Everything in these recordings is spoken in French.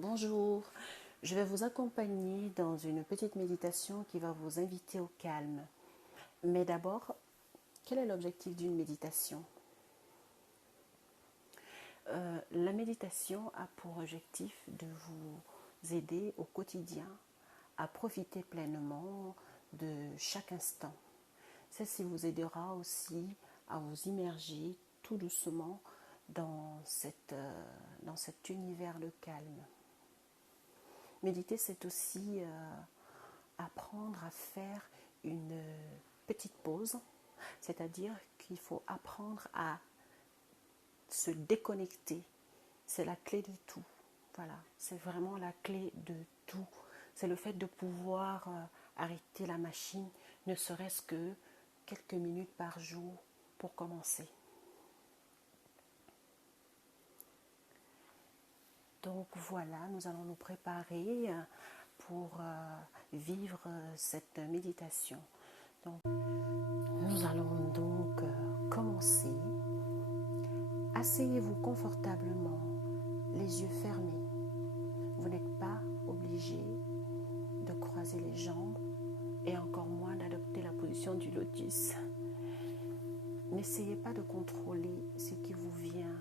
Bonjour, je vais vous accompagner dans une petite méditation qui va vous inviter au calme. Mais d'abord, quel est l'objectif d'une méditation? La méditation a pour objectif de vous aider au quotidien à profiter pleinement de chaque instant. Celle-ci vous aidera aussi à vous immerger tout doucement dans cet univers de calme. Méditer, c'est aussi apprendre à faire une petite pause, c'est-à-dire qu'il faut apprendre à se déconnecter. C'est la clé de tout. Voilà, c'est vraiment la clé de tout. C'est le fait de pouvoir arrêter la machine, ne serait-ce que quelques minutes par jour pour commencer. Donc voilà, nous allons nous préparer pour vivre cette méditation. Donc, nous allons donc commencer. Asseyez-vous confortablement, les yeux fermés. Vous n'êtes pas obligé de croiser les jambes et encore moins d'adopter la position du lotus. N'essayez pas de contrôler ce qui vous vient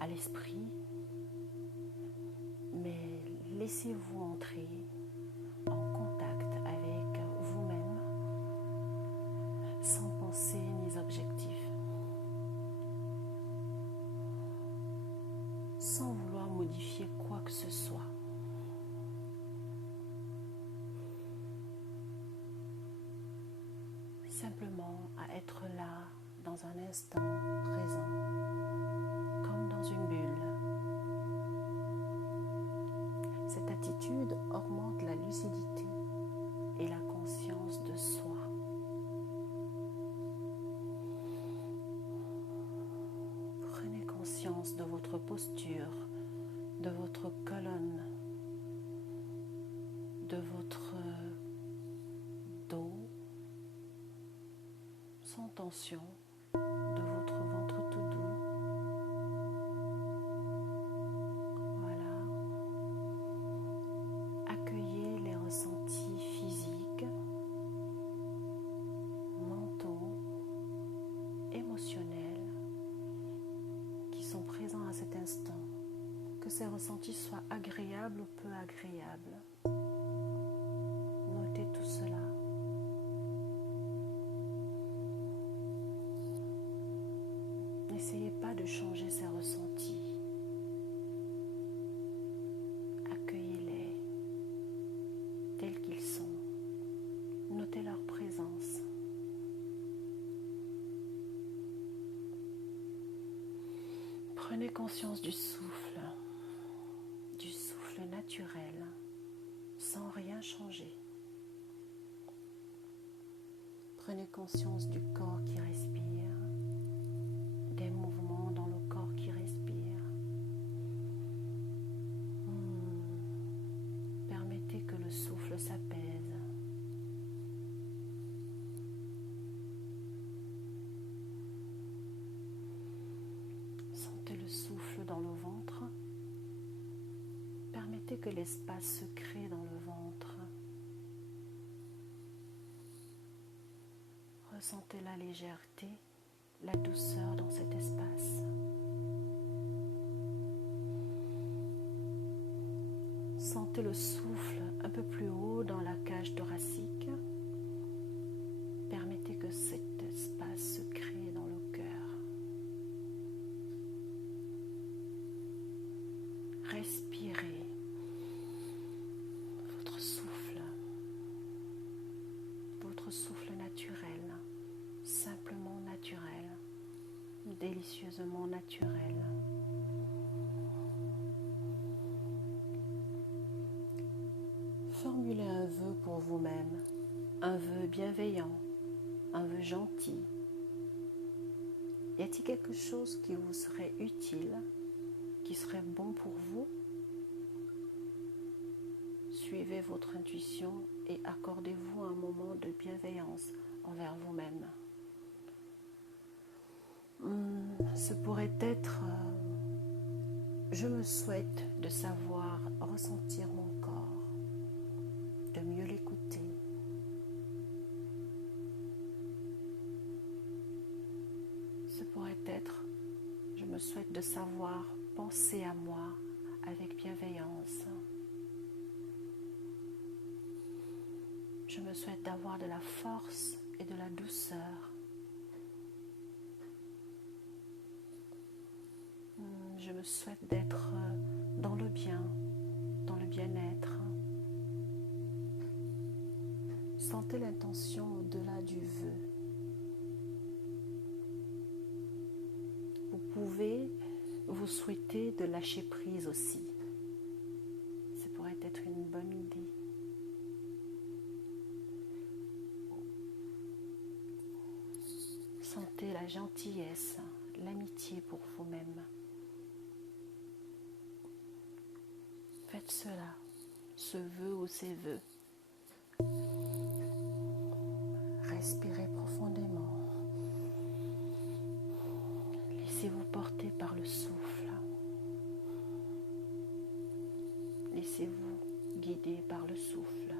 à l'esprit, mais laissez-vous entrer en contact avec vous-même sans pensée ni objectif, sans vouloir modifier quoi que ce soit. Simplement à être là dans un instant présent, comme dans une bulle. Cette attitude augmente la lucidité et la conscience de soi. Prenez conscience de votre posture, de votre colonne, de votre dos, sans tension, de votre ventre tout doux. Voilà. Accueillez les ressentis physiques, mentaux, émotionnels qui sont présents à cet instant. Que ces ressentis soient agréables ou peu agréables. Notez tout cela. N'essayez pas de changer ces ressentis. Accueillez-les tels qu'ils sont. Notez leur présence. Prenez conscience du souffle naturel, sans rien changer. Prenez conscience du corps qui respire, des mouvements dans le corps qui respire. Permettez que le souffle s'apaise. Sentez le souffle dans le ventre. Permettez que l'espace se crée dans le ventre. Ressentez la légèreté, la douceur dans cet espace. Sentez le souffle un peu plus haut dans la cage thoracique. Permettez que cet espace se crée dans le cœur. Respirez votre souffle naturel, simplement naturel, délicieusement naturel. Formulez un vœu pour vous-même, un vœu bienveillant, un vœu gentil. Y a-t-il quelque chose qui vous serait utile, qui serait bon pour vous? Suivez votre intuition et accordez-vous un moment de bienveillance envers vous-même. Ce pourrait être Je me souhaite de savoir ressentir mon corps, de mieux l'écouter. Ce pourrait être, je me souhaite de savoir penser à moi avec bienveillance. Je me souhaite d'avoir de la force et de la douceur. Je me souhaite d'être dans le bien, dans le bien-être. Sentez l'intention au-delà du vœu. Vous pouvez vous souhaiter de lâcher prise aussi. Ça pourrait être une bonne idée. Sentez la gentillesse, l'amitié pour vous-même. Faites cela, ce vœu ou ces vœux. Respirez profondément. Laissez-vous porter par le souffle. Laissez-vous guider par le souffle.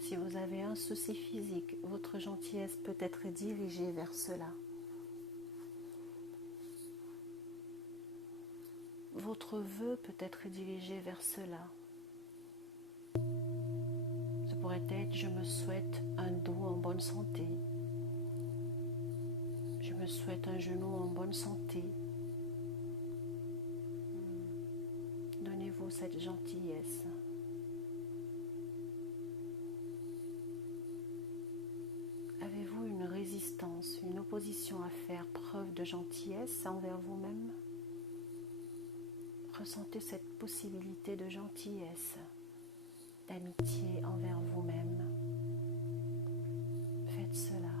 Si vous avez un souci physique, votre gentillesse peut être dirigée vers cela. Votre vœu peut être dirigé vers cela. Ce pourrait être, je me souhaite un dos en bonne santé. Je me souhaite un genou en bonne santé. Donnez-vous cette gentillesse. Avez-vous une résistance, une opposition à faire preuve de gentillesse envers vous-même? Ressentez cette possibilité de gentillesse, d'amitié envers vous-même. Faites cela.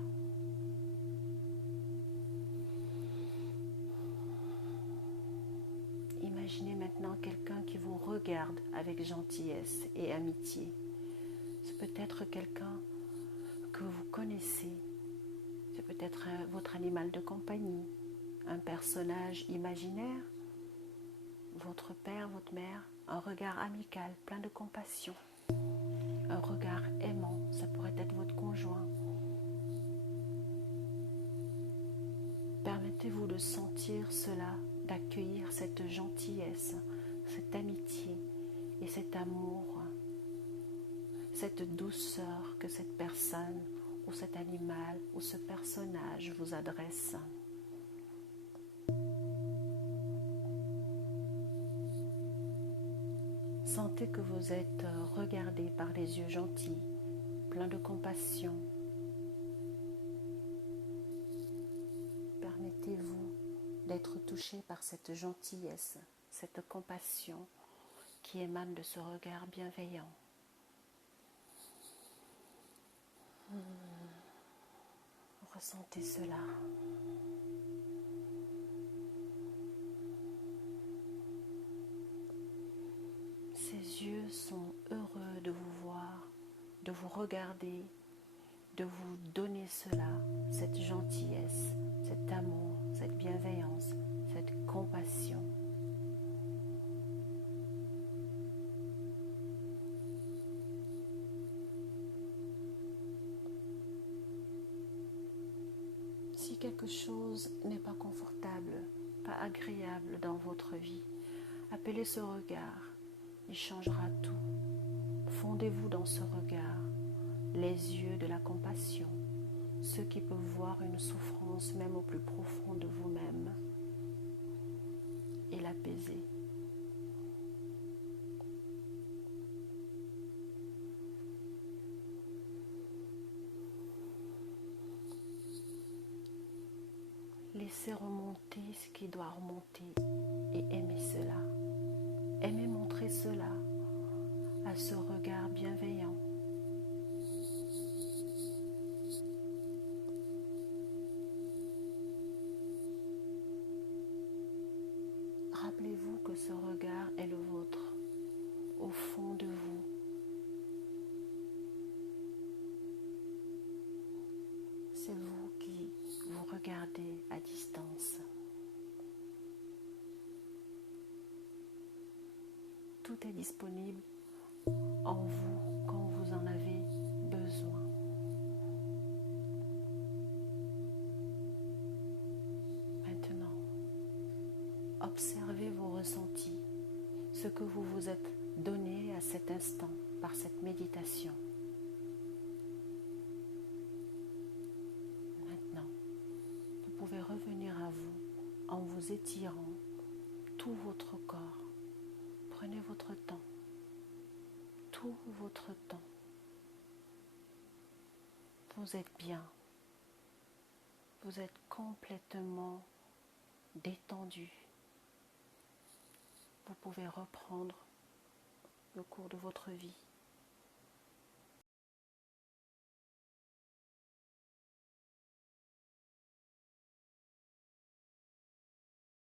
Imaginez maintenant quelqu'un qui vous regarde avec gentillesse et amitié. C'est peut-être quelqu'un que vous connaissez. C'est peut-être votre animal de compagnie, un personnage imaginaire, votre père, votre mère, un regard amical, plein de compassion, un regard aimant, ça pourrait être votre conjoint. Permettez-vous de sentir cela, d'accueillir cette gentillesse, cette amitié et cet amour, cette douceur que cette personne ou cet animal ou ce personnage vous adresse. Sentez que vous êtes regardé par les yeux gentils, pleins de compassion. Permettez-vous d'être touché par cette gentillesse, cette compassion qui émane de ce regard bienveillant. Ressentez cela. Ces yeux sont heureux de vous voir, de vous regarder, de vous donner cela, cette gentillesse, cet amour, cette bienveillance, cette compassion. Si quelque chose n'est pas confortable, pas agréable dans votre vie, appelez ce regard. Il changera tout. Fondez-vous dans ce regard, les yeux de la compassion, ceux qui peuvent voir une souffrance même au plus profond de vous-même et l'apaiser. Laissez remonter ce qui doit remonter et aimez cela. Aimez montrer cela à ce regard bienveillant. Rappelez-vous que ce regard est le vôtre, au fond de vous. regardez à distance. Tout est disponible en vous quand vous en avez besoin. Maintenant, observez vos ressentis, ce que vous vous êtes donné à cet instant par cette méditation. Maintenant, vous pouvez revenir à vous en vous étirant tout votre corps. Prenez votre temps, tout votre temps. Vous êtes bien, vous êtes complètement détendu. Vous pouvez reprendre le cours de votre vie.